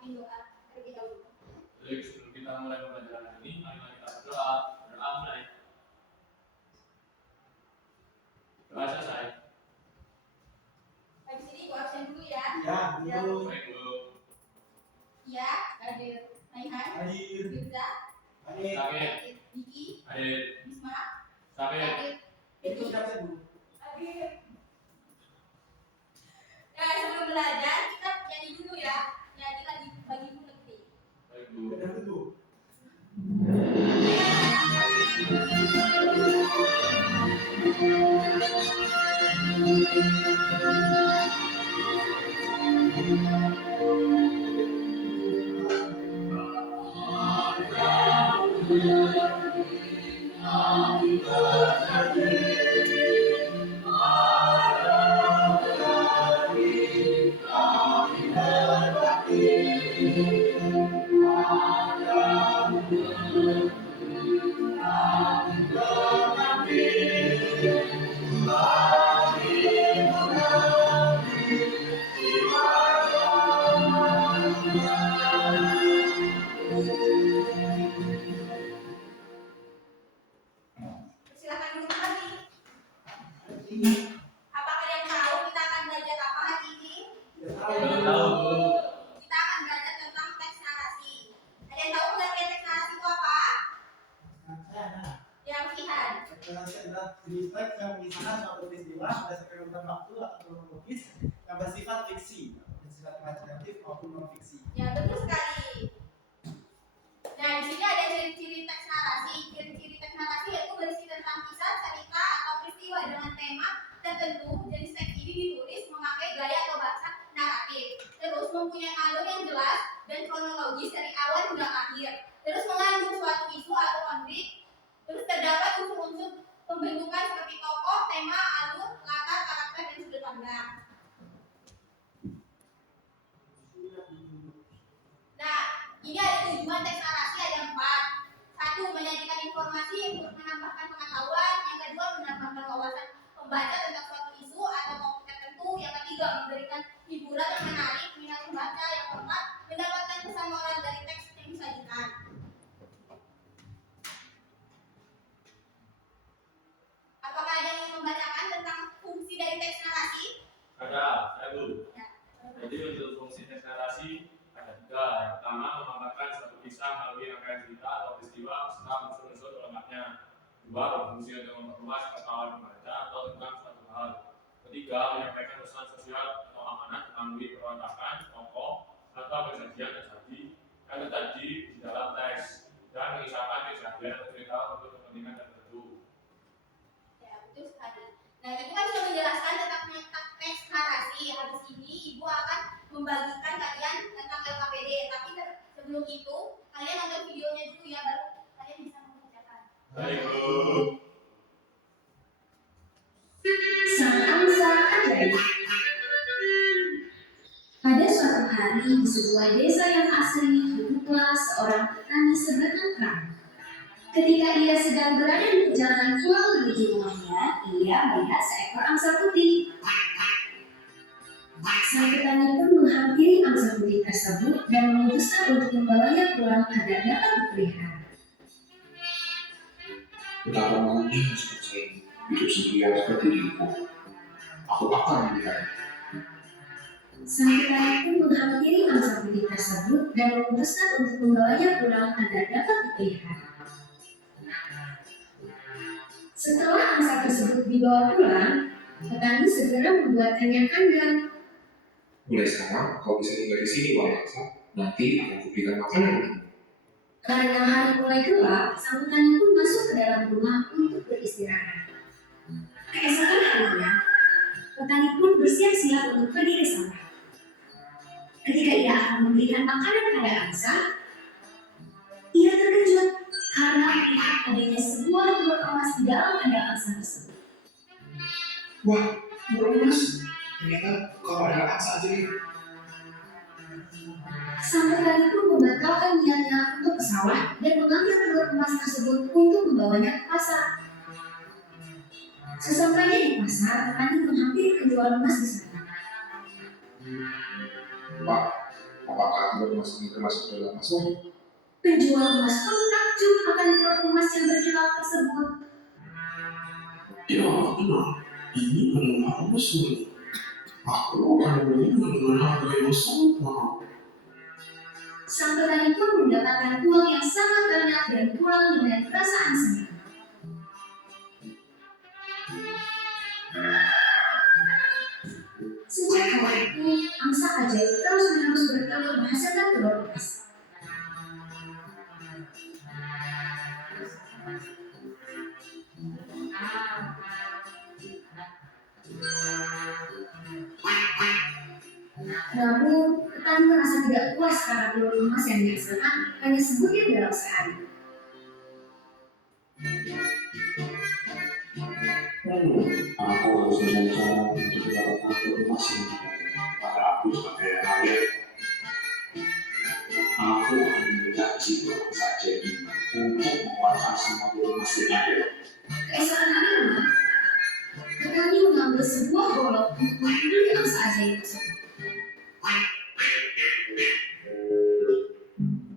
memimpin doa terlebih dahulu. Baik, sebelum kita mulai pembelajaran ini, mari kita berdoa. Berdoa mulai. Doa selesai. Habis ini ibu absen dulu ya. Ya, dulu. Baik, Bu. Ya, hadir. Naihan, Hadir. Firza, Hadir. Sakit. Diki, Hadir. Bisma, Sakit. hadir. Itu siapa Bu? Hadir. Nah, sebelum belajar kita nyanyi dulu ya. Nyanyi lagi bagi Bu Nekti. Baik, Bu. Benar Bu. Silakan duduk lagi. Ini Apakah kalian tahu kita akan belajar apa hari ini? tidak tahu. Belum tahu, Bu. Kita akan belajar tentang teks narasi. Ada yang tahu pengertian teks narasi itu apa? Yang Fihan. Narasi adalah jenis teks yang mengisahkan suatu peristiwa berdasarkan tentang waktu atau kronologis yang bersifat fiksi, bersifat imajinatif maupun non fiksi. Ya, betul sekali. Nah, di sini ada ciri-ciri teks narasi. Ciri-ciri teks narasi yaitu berisi tentang kisah, cerita, atau peristiwa dengan tema tertentu. Jenis teks ini ditulis memakai gaya atau bahasa naratif. Terus mempunyai alur yang jelas dan kronologis dari awal hingga akhir. Terus mengandung suatu isu atau konflik. Terus terdapat unsur-unsur pembentukan seperti tokoh, tema, alur, latar, karakter, dan sudut pandang. Nah, ini ada tujuan teks narasi ada 4. 1. Menyajikan informasi untuk menambahkan pengetahuan. Yang kedua, menambahkan wawasan pembaca tentang suatu isu atau topik tertentu. Yang ketiga, memberikan hiburan yang menarik minat pembaca. Yang keempat, mendapatkan pesan moral dari teks yang disajikan. Apakah ada yang ingin membacakan tentang fungsi dari teks narasi? Ada, saya, Bu. Ya. Jadi untuk fungsi teks narasi ada 3. Yang pertama, memaparkan suatu kisah melalui rangkaian cerita atau peristiwa beserta unsur-unsur pelengkapnya. 2. Berfungsi untuk memperluas pengetahuan pembaca atau tentang suatu hal. 3. Menyampaikan pesan sosial atau amanat melalui perontakan, tokoh, atau kejadian yang terjadi di dalam teks dan mengisahkan kejadian atau cerita untuk kepentingan tertentu. Ya, betul sekali. Nah, Ibu kan sudah menjelaskan tentang teks narasi. Habis ini Ibu akan membagikan kalian tentang LKPD. Tapi sebelum itu, kalian nonton videonya dulu ya, baru kalian bisa mengerjakan. Baik, Bu. Sang angsa ajaib. Pada suatu hari di sebuah desa yang asri hiduplah seorang petani sebatang kara. Ketika ia sedang berada di perjalanan pulang menuju rumahnya, ia melihat seekor angsa putih. Sang petani pun menghampiri angsa putih tersebut dan memutuskan untuk membawanya pulang agar dapat dipelihara. Betapa malunya seperti saya hidup sendirian seperti diriku. Aku akan memelihara. Sang petani pun menghampiri angsa putih tersebut dan memutuskan untuk membawanya pulang agar dapat dipelihara. Setelah angsa tersebut dibawa pulang, petani segera membuatkannya kandang. Mulai sekarang kau bisa tinggal di sini, wahai angsa. Nanti akan kuberikan makanan untukmu. Karena hari mulai gelap, sang petani pun masuk ke dalam rumah untuk beristirahat. Keesokan harinya, petani pun bersiap-siap untuk pergi ke sawah. Ketika ia akan memberikan makanan pada angsa, ia terkejut karena melihat adanya sebuah telur emas di dalam kandang angsa tersebut. Wah, burung emas. Ternyata kau adalah angsa ajaib. Sang petani pun membatalkan niatnya untuk ke sawah dan mengambil telur emas tersebut untuk membawanya ke pasar. Sesampainya di pasar, petani menghampiri penjual emas di sana. Pak, Apakah informasi ini termasuk dalam masuk? Penjual emas pun takjub akan telur emas yang berkilau tersebut. Ya, benar. Ini adalah emas murni. Aku akan membelinya dengan harga yang sangat mahal. Sang petani pun mendapatkan uang yang sangat banyak dan pulang dengan perasaan senang. Sejak hari itu, angsa ajaib terus-menerus bertelur menghasilkan telur emas. Namun, petani merasa tidak puas karena telur emas yang dihasilkan hanya sebutir dalam sehari. Aku harus mencari cara untuk mendapatkan telur emas yang pada aku sebagai rakyat. Aku akan mencaci telur saja ini untuk mengeluarkan semua telur emas yang ada. Keesokan harinya, petani mengambil sebuah golok untuk membeli angsa ajaib tersebut.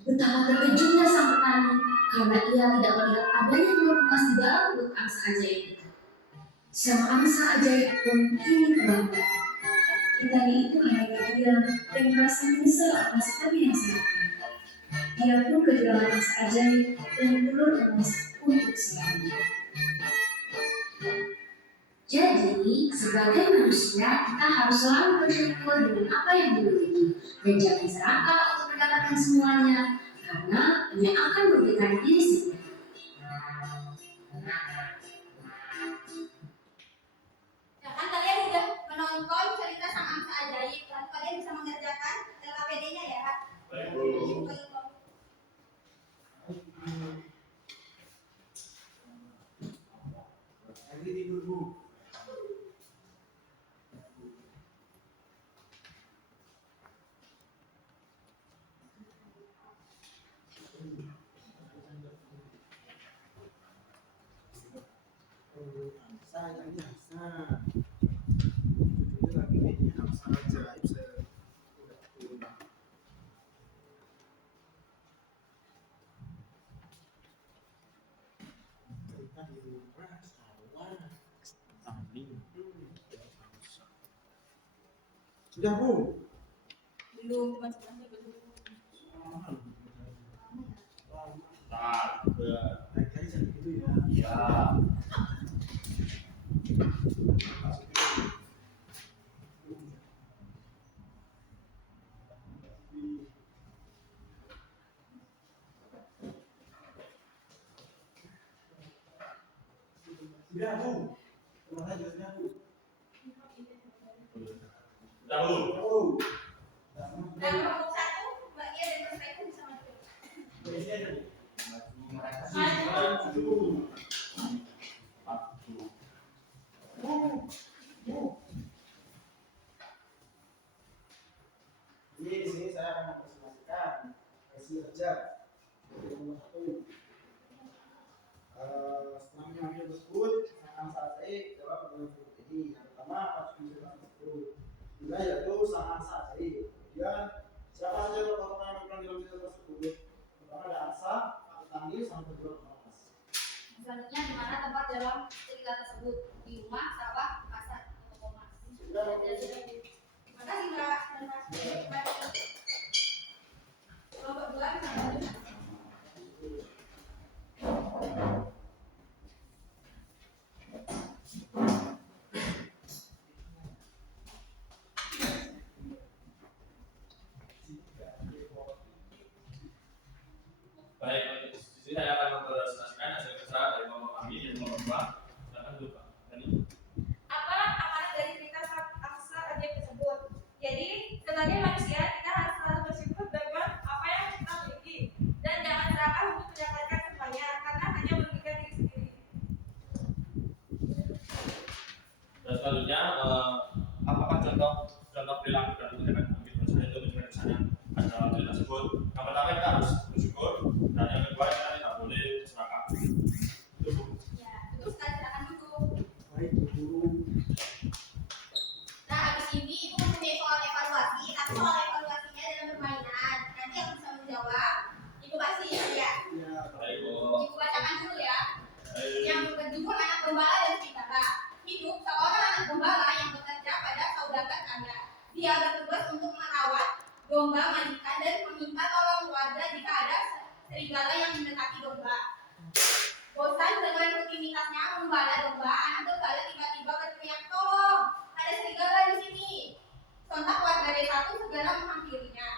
Betapa terkejutnya sang petani karena ia tidak melihat adanya telur emas di dalam perut angsa ajaib itu. Sang angsa ajaib pun kini terlambat. Petani itu hanya diam dan merasa menyesal atas apa yang salah. Dia pun kehilangan angsa ajaib dan telur emas untuk selamanya. Jadi, sebagai manusia, kita harus selalu bersyukur dengan apa yang dimiliki dan jangan serakah untuk mendapatkan semuanya, karena ia akan memberikan diri sendiri. Ya kan kalian udah menonton cerita sang angsa ajaib, lalu kalian bisa mengerjakan LKPD-nya ya. Baik, Bu. Lagi tidur Bu. Angsa ini angsa. Ini lagi ini angsa ajaib saya udah turun. Cerita di rumah sawah. Sudah Bu. Belum cuma sebentar belum. Nah, Naik tadi jadi gitu ya. iya. Sudah Bu. Terima kasih sudah Bu. Udah, Bu. Oh. Dan kelompok satu, Mbak Ia dan Mas Faiko bisa maju. Jadi di sini saya akan mempresentasikan versi kerja untuk nomor 1. Setelah mengambil tersebut, saya akan selesai jawab pertanyaan berikut ini. Yang pertama, apa tujuan tersebut? Juga yaitu sang angsa ajaib. Kemudian, siapa saja tokoh-tokoh yang berperan dalam cerita tersebut? Pertama ada angsa, petani, sang penjual emas. Selanjutnya di mana tempat dalam cerita tersebut? Di rumah, sawah, pasar, toko emas. Sudah, Bu. Terima kasih Mbak dan Mas. Kelompok 2 bisa maju. Baik, di sini saya akan mempresentasikan hasil kerja dari kelompok kami yang nomor 2. Silakan dulu, Pak. Tadi. Apa amanat dari cerita angsa ajaib tersebut? Jadi, sebagai manusia, kita harus selalu bersyukur dengan apa yang kita miliki dan jangan serakah untuk mendapatkan semuanya karena hanya merugikan diri sendiri. Dan selanjutnya, apakah contoh perilaku dan tindakan kami berusaha untuk mencegah kesana ada cerita tersebut? Yang pertama kita harus bersyukur, dan yang kedua kita tidak boleh serakah. Itu, Bu. Ya, betul sekali, silakan duduk. Baik, Bu. Nah, habis ini itu mempunyai soal evaluasi, tapi soal evaluasinya dalam permainan serigala yang mendekati domba. Bosan dengan rutinitasnya membala domba, anak gembala tiba-tiba berteriak, "Tolong, ada serigala di sini!" Sontak warga desa itu segera menghampirinya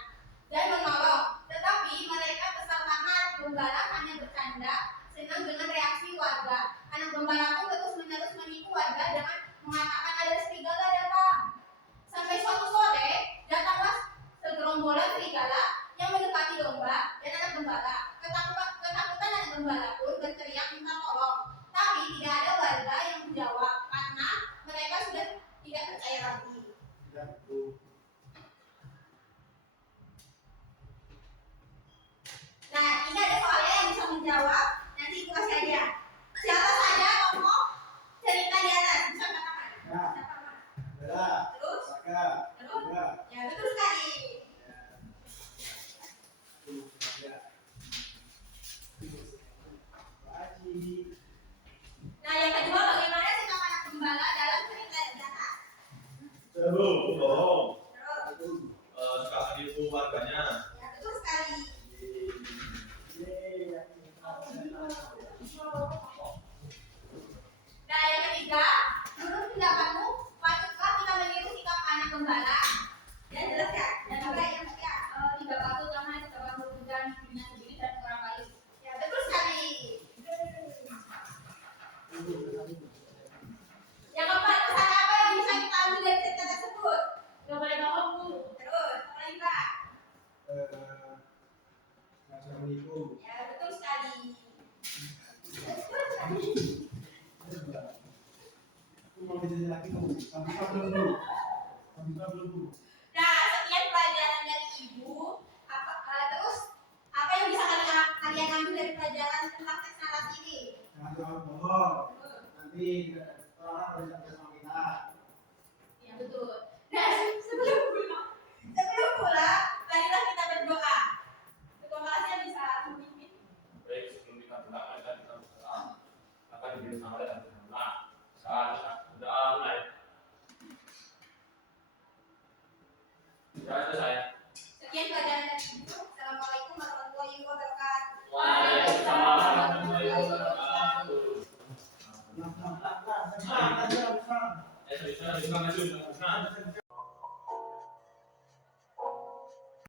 dan menolong. Tetapi mereka kesal karena gembala hanya bercanda, senang dengan reaksi warga. Anak gembala pun terus-menerus menipu warga dengan mengatakan ada serigala datang. Sampai suatu sore, datanglah segerombolan serigala yang mendekati domba dan anak gembala. Ketakutan anak gembala pun berteriak minta tolong. Tapi tidak ada warga yang menjawab karena mereka sudah tidak percaya lagi. Tidak perlu. Nah, ini ada soalnya yang bisa menjawab. Nanti ibu kasih aja. Siapa saja tokoh cerita di atas? Bisa katakan. Nah, Siapa? Bella, Terus? Saka, Terus? Bella. Ya, betul sekali. Nah, yang kedua, bagaimana sikap anak gembala dalam cerita di atas? Seru, bohong. Terus? Suka menipu warganya. Ya, betul sekali. Nah, yang ketiga, menurut pendapatmu, patutkah kita meniru sikap anak gembala? Ya, jelas ya? Dan juga yang ketiga, tidak patut karena kita merugikan dirinya sendiri dan orang lain. Ya, betul sekali. Yang keempat, pesan apa yang bisa kita ambil dari cerita tersebut? Gak boleh bohong, Bu. Terus, apa lagi, Pak? Nggak bisa menipu. Ya, betul sekali. Aku mau dijadi lagi kamu. Sampai belum dulu. Sampai belum dulu. Nah, sekian pelajaran dari Ibu. Terus, apa yang bisa kalian ambil dari pelajaran tentang teks narasi ini? Jangan terlalu bohong. Nanti orang ada yang sama kita. Ya, betul. Nah, sebelum pulang, marilah kita berdoa. Ketua kelasnya bisa memimpin. Baik, sebelum kita pulang, mari kita berdoa. Akan diberi sama dan berdoa. Saat berdoa mulai. Ya, selesai. Sekian pelajaran dari Ibu. Assalamualaikum warahmatullahi wabarakatuh. Waalaikumsalam warahmatullahi wabarakatuh. Nah, nah, nah, nah, nah, nah, nah, nah. Bisa maju.